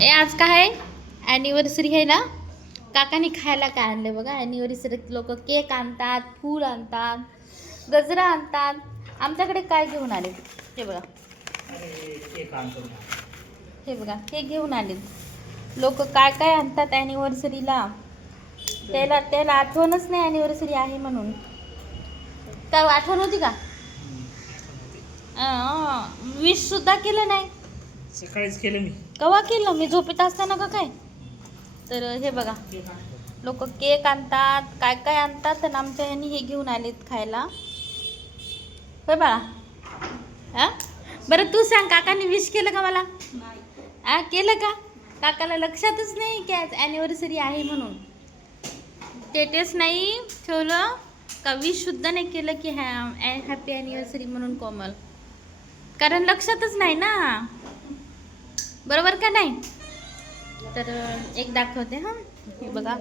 ए आज काय आहे? ॲनिव्हर्सरी आहे ना? काकाने खायला काय आणलं बघा? ॲनिव्हर्सरीत लोक केक आणतात फूल आणतात गजरा आणतात. आमच्याकडे काय घेऊन आले हे बघा. हे बघा हे घेऊन आलेत. लोक काय काय आणतात ॲनिव्हर्सरीला त्याला त्याला आठवणच नाही ॲनिव्हर्सरी आहे म्हणून. काय आठवण होती का? विश सुद्धा केलं नाही. सकाळीच केलं मी. कवा केलं? मी झोपेत असताना का काय? तर हे बघा. लोक केक आणतात. काय काय आणतात? आणि आमच्या ह्यांनी हे घेऊन आलेत खायला. होय बाळा? बरं तू सांग काकाने विश केलं का मला? हा केलं का? काकाला लक्षातच नाही की आज ॲनिव्हर्सरी आहे म्हणून. स्टेटस नाही ठेवलं. का विशसुद्धा नाही केलं की हॅ हॅपी ॲनिव्हर्सरी म्हणून कोमल? कारण लक्षातच नाही ना. बरोबर का नाही? तर एक दाखवते हां. हे बघा.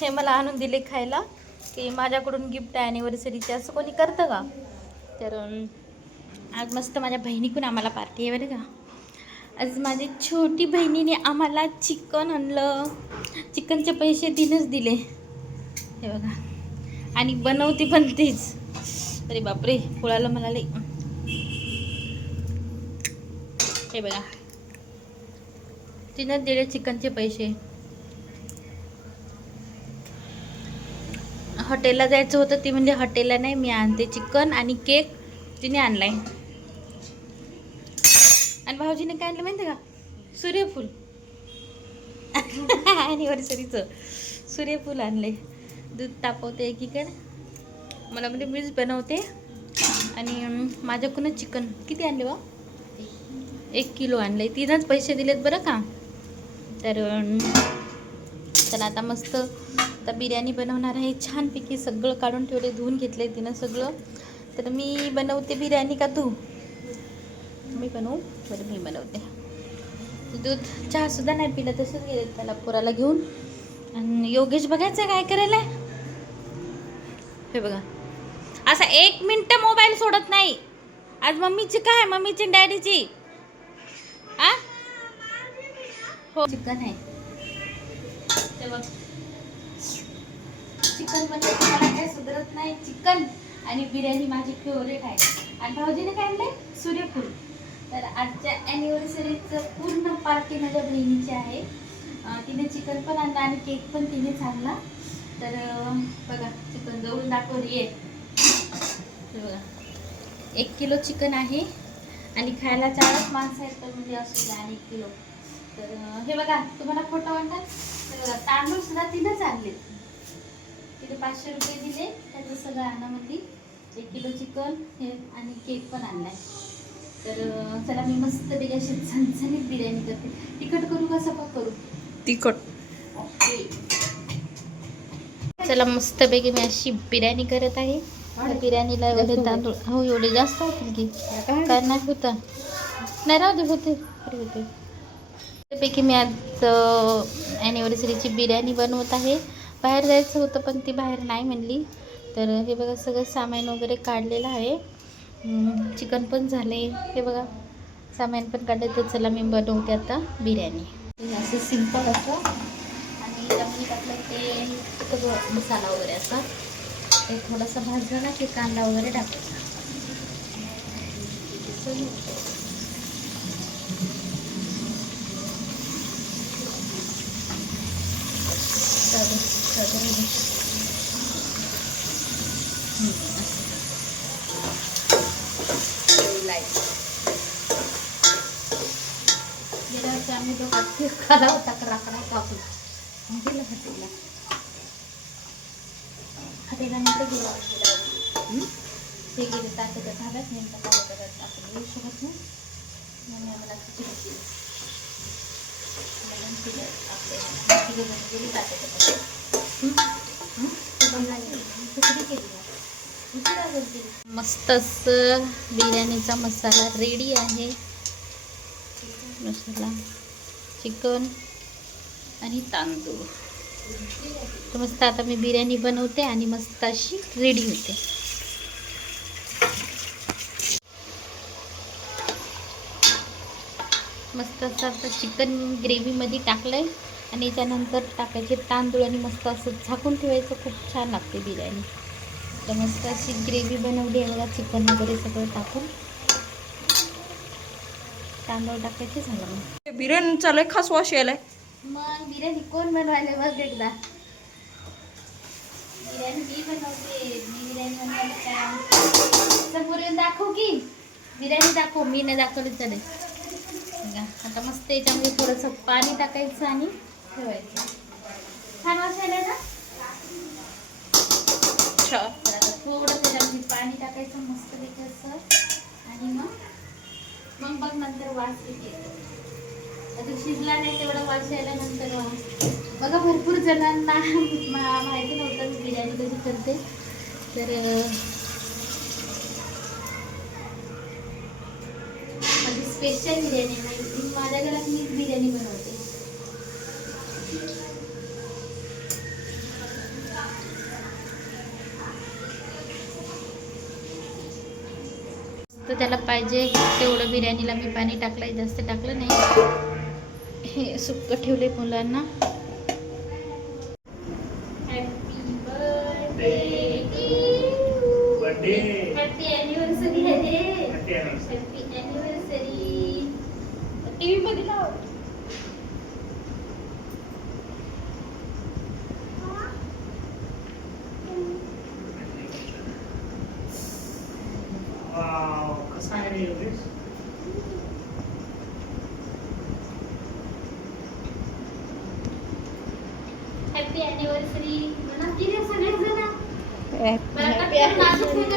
हे मला आणून दिले खायला की माझ्याकडून गिफ्ट ॲनिव्हर्सरीचे असं कोणी करतं का? तर आज मस्त माझ्या बहिणीकडून आम्हाला पार्टी आहे बरं का. आज माझी छोटी बहिणीने आम्हाला चिकन आणलं. चिकनचे पैसे तिनंच दिले. हे बघा. आणि बनवते पण तीच. अरे बापरे पोळाला मला लई. हे बघा. तिनं दिले चिकनचे पैसे. हॉटेलला जायचं होतं ती म्हणजे हॉटेलला नाही मी आणते चिकन आणि केक. तिने आणलाय. आणि भाऊजीने काय आणलं माहिती का? सूर्यफूल. ॲनिव्हर्सरीचं सूर्यफूल आणले. दूध तापवते एकीकडे. मला म्हणजे मीच बनवते. आणि माझ्याकडूनच चिकन. किती आणले बा? एक किलो आणले. तिनंच पैसे दिलेत बरं का? तर चला आता मस्त. आता बिर्याणी बनवणार आहे. छानपैकी सगळं काढून ठेवले धुवून घेतले तिनं सगळं. तर मी बनवते बिर्याणी का तू? मी बनवू? बरं मी बनवते. दूध चहासुद्धा नाही पिलं तसंच गेले त्याला पोराला घेऊन. आणि योगेश बघायचं काय करायला? हे बघा. असा एक मिनटं मोबाईल सोडत नाही. आज मम्मीची काय? मम्मीची डॅडीची. हो. चिकन आहे. ते बघ. चिकन म्हणजे मला काय सुधरत नाही. चिकन आणि बिर्याणी माझी फेवरेट आहे. आणि भाऊजीने काय आणलंय? सूर्यफूल. तर आजच्या ॲनिव्हर्सरीचं पूर्ण पार्टी माझ्या बहिणीची आहे. तिने चिकन पण आणलं आणि केक पण तिनेच आणला तर बघा चिकन जवळून दाखव रे ये. हे बघा. एक किलो चिकन आहे. आणि खायला चारच माणसं आहेत तर म्हणजे असू द्या आणि एक किलो. तर हे बघा तुम्हाला खोटं वाटतात तर बघा तांदूळ सुद्धा तिनंच आणले. तिने पाचशे रुपये दिले. त्याचं सगळं आणामध्ये एक किलो चिकन हे आणि केक पण आणलाय. तर चला मी मस्त पैकी अशी झणझणीत बिर्याणी करते. तिखट करू का सपक करू? तिखट. ओके. चला मस्तपैकी मी अशी बिर्याणी करत आहे. बिर्याणीला एवढे तांदूळ हो एवढे जास्त होतील की? काय नाही होता. नाही राहू दे होते होते. त्यापैकी मी आज ॲनिव्हर्सरीची बिर्याणी बनवत आहे. बाहेर जायचं होतं पण ती बाहेर नाही म्हणली. तर हे बघा सगळं सामान वगैरे काढलेलं आहे. चिकन पण झाले. हे बघा सामान पण काढलं तर चला मी बनवते आता बिर्याणी. असं सिंपल असं. आणि त्यामध्ये टाकलं ते सगळं मसाला वगैरे असा. ते थोडासा भाजला की कांदा वगैरे टाकायचा. आम्ही दोघांची होता करा कापून मग गेलं हॉटेलला हॉटेलला नंतर गेलो ते गेले तात्याच्या धाब्यात नेमकं काय करत आपण येऊ शकत नाही म्हणून आम्हाला खिचडी केली म्हणून तिला आपल्या गेली तात्याच्या मस्त असं बिर्याणीचा मसाला रेडी आहे. मसाला चिकन आणि तांदूळ. तर मस्त आता मी बिर्याणी बनवते आणि मस्त अशी रेडी होते. मस्त असं आता चिकन ग्रेव्हीमध्ये टाकलं आहे आणि त्यानंतर टाकायचे तांदूळ आणि मस्त असं झाकून ठेवायचं खूप छान लागते बिर्याणी. तर मस्त अशी ग्रेव्ही बनवली आहे बघा चिकन वगैरे सगळं टाकून. तांदूळ टाकायचे झालं मग. बिर्याणी चालू आहे खास वाश यायलाय मग बिर्याणी कोण बनवायला बघ एकदा. बिर्याणी मी बनवते मी बिर्याणी बनवायला दाखव की. बिर्याणी दाखव मी नाही दाखवली बघा, आता मस्त याच्यामध्ये थोडंसं पाणी टाकायचं आणि ठेवायचं. छान वाचायला ना? अच्छा तर आता थोडं त्याच्यामध्ये पाणी टाकायचं मस्त असं आणि मग मग बघ नंतर वास येते आता शिजला नाही तेवढा वास यायला नंतर बघा भरपूर जणांना माहिती नव्हतं मी बिर्याणी कशी करते. तर माझी स्पेशल बिर्याणी माझ्या घरात मीच बिर्याणी बनवते. तर त्याला पाहिजे तेवढं बिर्याणीला मी पाणी टाकलंय जास्त टाकलं नाही. हे सुक्क ठेवले मुलांना. Happy Happy anniversary. Mana kira sangat sana. Happy anniversary.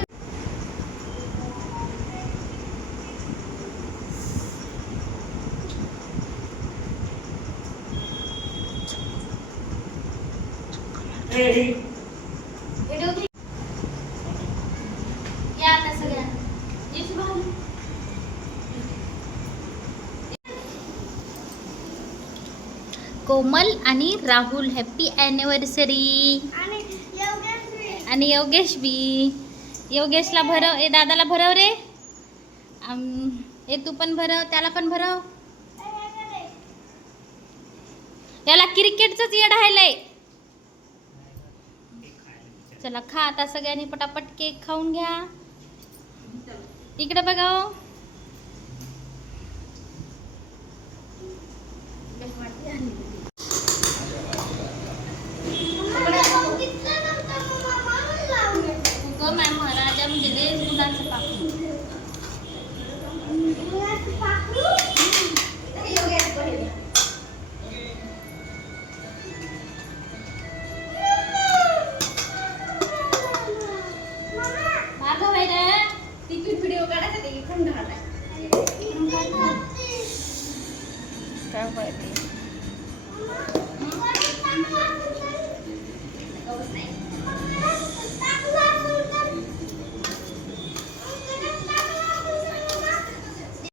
Hey. Komal आणि राहुल हॅपी ॲनिव्हर्सरी आणि योगेश बी योगेशला भरव ए दादाला भरव रे. ए तू पण भरव त्याला पण भरव. याला क्रिकेटचंच येड राहिलंय. चला खा आता सगळ्यांनी पटापट केक खाऊन घ्या. इकडे बघा ते